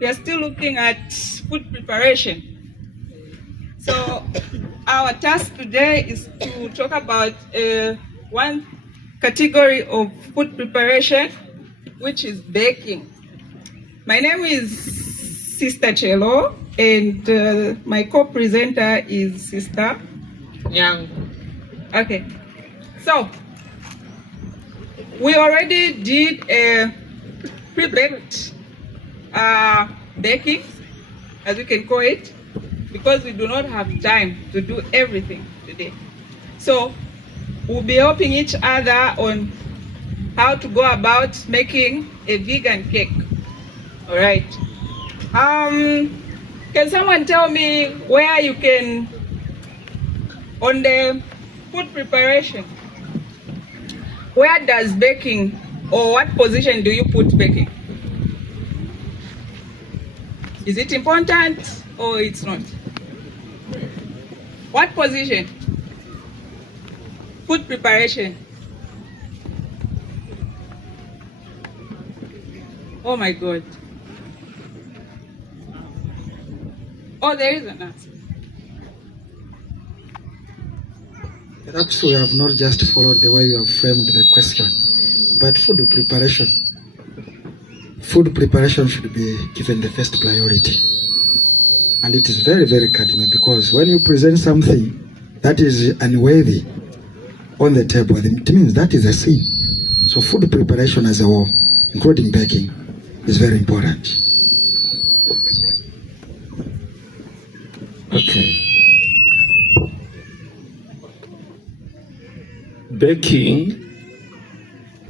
we are still looking at food preparation. So our task today is to talk about one category of food preparation, which is baking. My name is Sister Chelo, and my co-presenter is Sister Yang. Okay, so we already did a pre-baked baking, as we can call it, because we do not have time to do everything today. So we'll be helping each other on how to go about making a vegan cake. All right. Can someone tell me where you can, on the food preparation, where does baking, or what position do you put baking? Is it important or it's not? What position? Food preparation. Oh my God. Oh, there is an answer. Perhaps we have not just followed the way you have framed the question, but food preparation should be given the first priority. And it is very, very cardinal, because when you present something that is unworthy on the table, it means that is a sin. So food preparation as a whole, including baking, is very important. Okay. Baking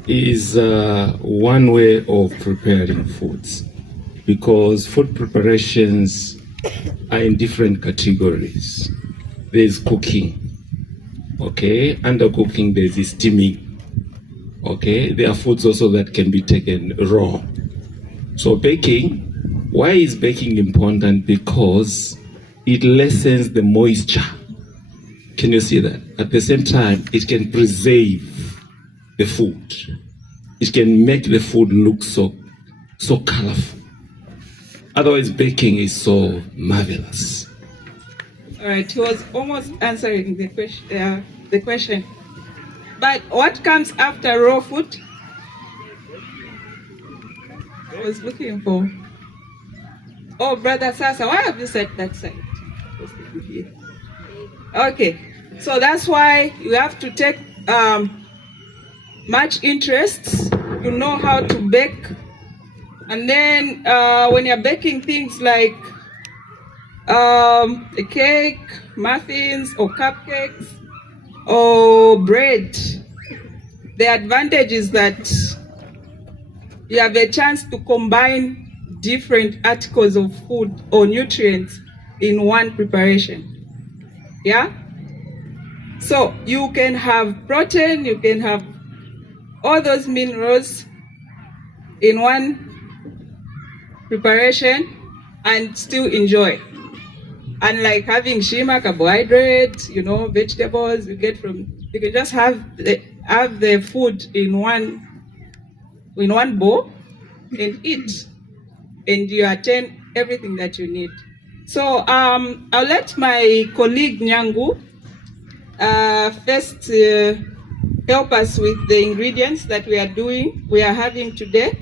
is one way of preparing foods, because food preparations are in different categories. There's cooking, okay? Under cooking, there's steaming, okay? There are foods also that can be taken raw. So baking, why is baking important? Because it lessens the moisture. Can you see that? At the same time, it can preserve the food. It can make the food look so colorful. Otherwise, baking is so marvelous. All right, he was almost answering the question. But what comes after raw food? I was looking for. Oh, Brother Sasa, why have you set that side? Okay, so that's why you have to take much interest. You know how to bake. And then when you're baking things like a cake, muffins, or cupcakes, or bread, the advantage is that you have a chance to combine different articles of food or nutrients in one preparation. Yeah? So you can have protein, you can have all those minerals in one preparation and still enjoy. Unlike having shima, carbohydrates, vegetables you get from, you can just have the food in one bowl and eat, and you attain everything that you need. So I'll let my colleague Nyangu first help us with the ingredients that we are having today.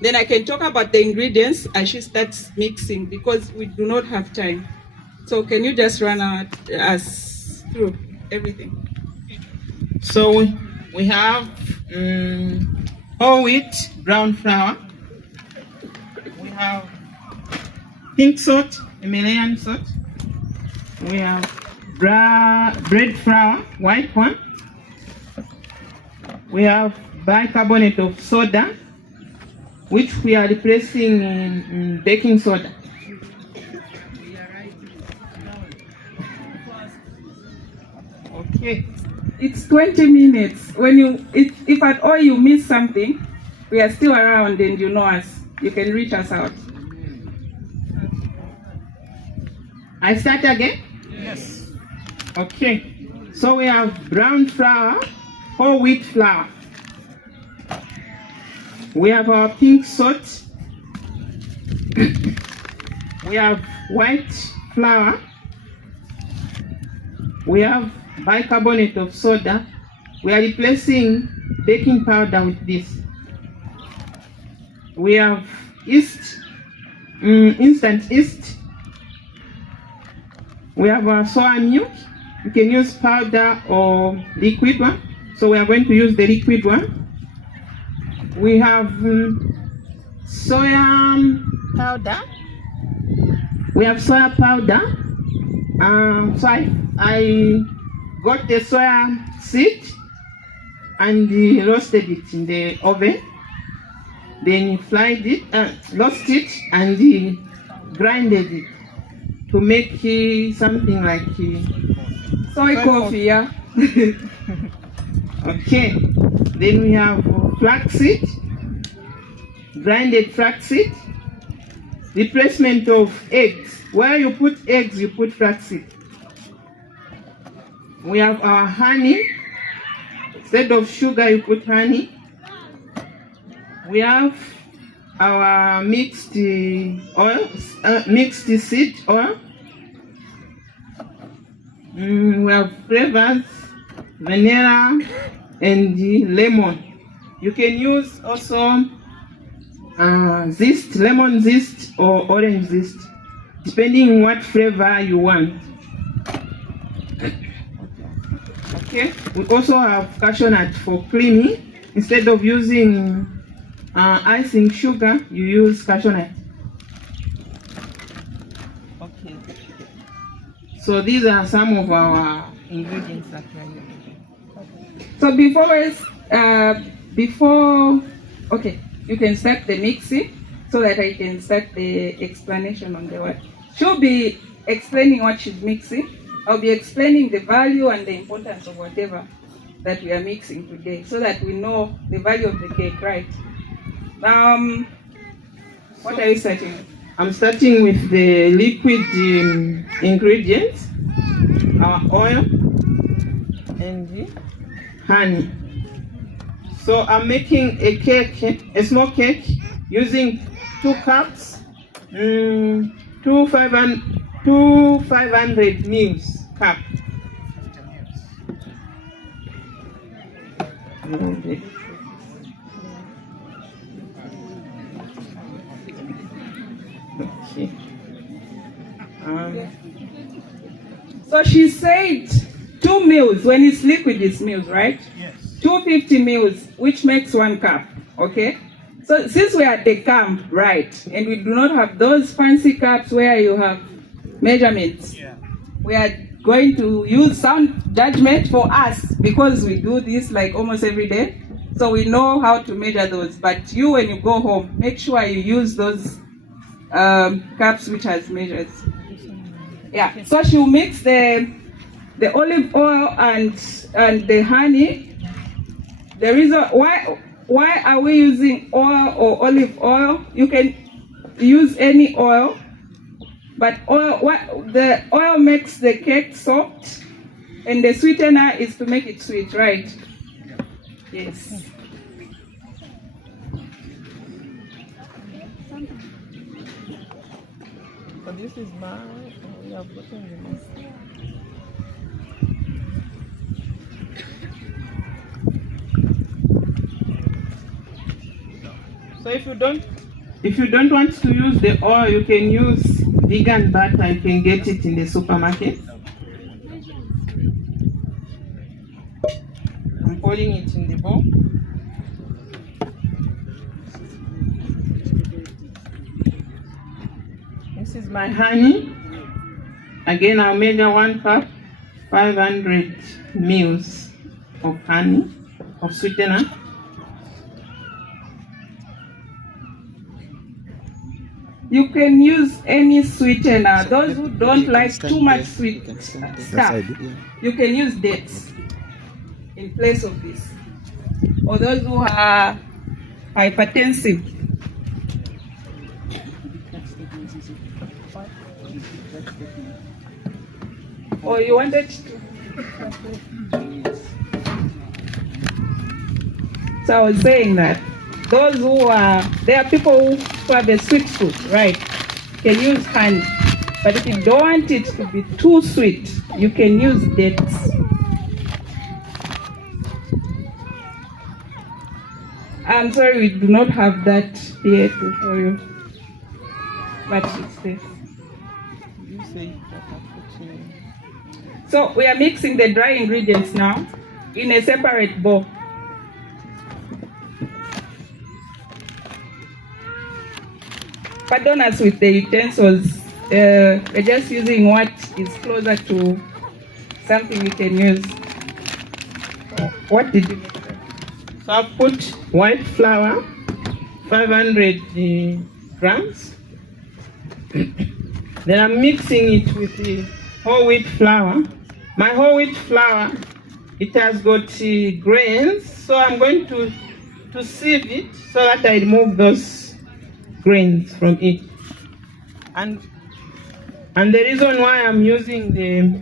Then I can talk about the ingredients as she starts mixing, because we do not have time. So can you just run us through everything? So we have whole wheat brown flour. We have pink salt, Himalayan salt. We have bread flour, white one. We have bicarbonate of soda, which we are replacing in baking soda. Okay. It's 20 minutes. If at all you miss something, we are still around and you know us. You can reach us out. I start again? Yes. Okay. So we have brown flour, whole wheat flour. We have our pink salt. We have white flour. We have bicarbonate of soda. We are replacing baking powder with this. We have yeast, instant yeast. We have our soya milk. You can use powder or liquid one. So we are going to use the liquid one. We have soya powder. We have soya powder. So I got the soya seed and roasted it in the oven. Then fried it, roasted it, and grinded it to make something like Soy coffee, yeah. Okay. Then we have flaxseed, grinded flaxseed. Replacement of eggs. Where you put eggs, you put flaxseed. We have our honey. Instead of sugar, you put honey. We have our mixed oil, mixed seed oil. We have flavors, vanilla and lemon. You can use also zest, lemon zest or orange zest, depending on what flavor you want. Okay. We also have cashew nut for creamy. Instead of using icing sugar, you use cashew nut. Okay. So these are some of our ingredients that we are using. So before, okay, you can start the mixing so that I can start the explanation on the what. She'll be explaining what she's mixing. I'll be explaining the value and the importance of whatever that we are mixing today so that we know the value of the cake, right? What are you starting with? I'm starting with the liquid ingredients, our oil and the honey. So I'm making a cake, a small cake, using 2 cups, 500 mils cup. Okay. So she said 2 mils. When it's liquid, it's mils, right? Yes. 250 mils, which makes 1 cup. Okay. So since we are at the camp, right, and we do not have those fancy cups where you have measurements, Yeah. we are going to use sound judgment for us because we do this like almost every day. So we know how to measure those. But you, when you go home, make sure you use those cups which has measures. Yeah. So she'll mix the olive oil and the honey. The reason why are we using oil or olive oil? You can use any oil, but the oil makes the cake soft, and the sweetener is to make it sweet, right? Yes. So this is my, we are putting the mix. So if you don't want to use the oil, you can use vegan butter. You can get it in the supermarket. I'm pouring it in the bowl. This is my honey. Again, I'll measure 1 cup, 500 mils of honey, of sweetener. You can use any sweetener. Those who don't like too much sweet stuff, you can use dates in place of this. Or those who are hypertensive. Or you wanted to. So I was saying that those who are, there are people who have a sweet tooth, right? can use honey. But if you don't want it to be too sweet, you can use dates. I'm sorry, we do not have that here to show you, but it's there. So we are mixing the dry ingredients now in a separate bowl. Pardon us with the utensils. We're just using what is closer to something we can use. What did you make? So I put white flour, 500 grams. Then I'm mixing it with the whole wheat flour. My whole wheat flour, it has got grains, so I'm going to sieve it so that I remove those grains from it. And the reason why I'm using the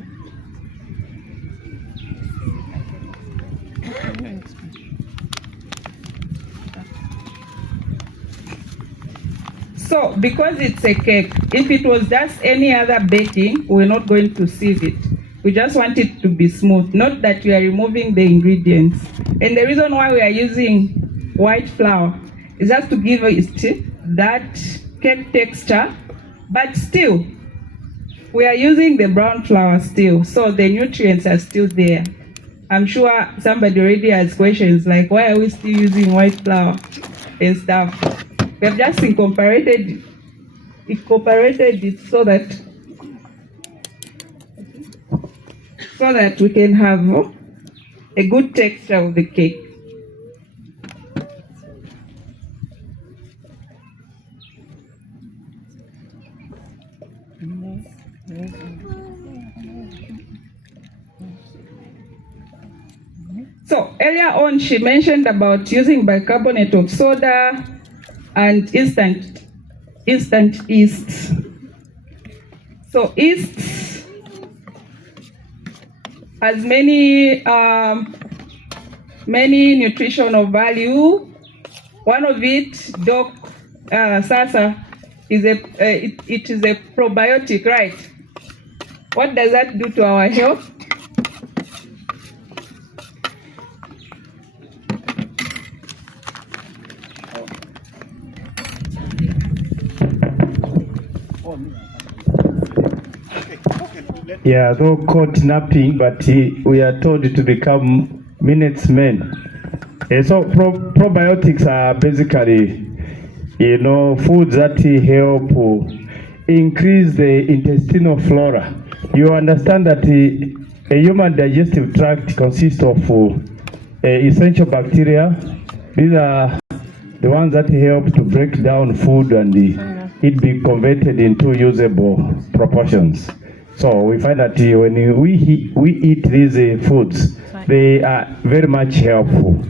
So, because it's a cake, if it was just any other baking, we're not going to sieve it. We just want it to be smooth, not that we are removing the ingredients. And the reason why we are using white flour is just to give it that cake texture, but still, we are using the brown flour still, so the nutrients are still there. I'm sure somebody already has questions like, why are we still using white flour and stuff? We have just incorporated it so that we can have a good texture of the cake. So earlier on, she mentioned about using bicarbonate of soda and instant yeast. So yeast has many nutritional value. One of it, Doc Sasa, is it is a probiotic, right? What does that do to our health? Yeah, though caught napping, but we are told to become minutes men. So probiotics are basically, foods that help increase the intestinal flora. You understand that a human digestive tract consists of essential bacteria. These are the ones that help to break down food and it be converted into usable proportions. So we find that when we eat these foods, they are very much helpful.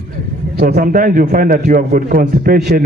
So sometimes you find that you have got constipation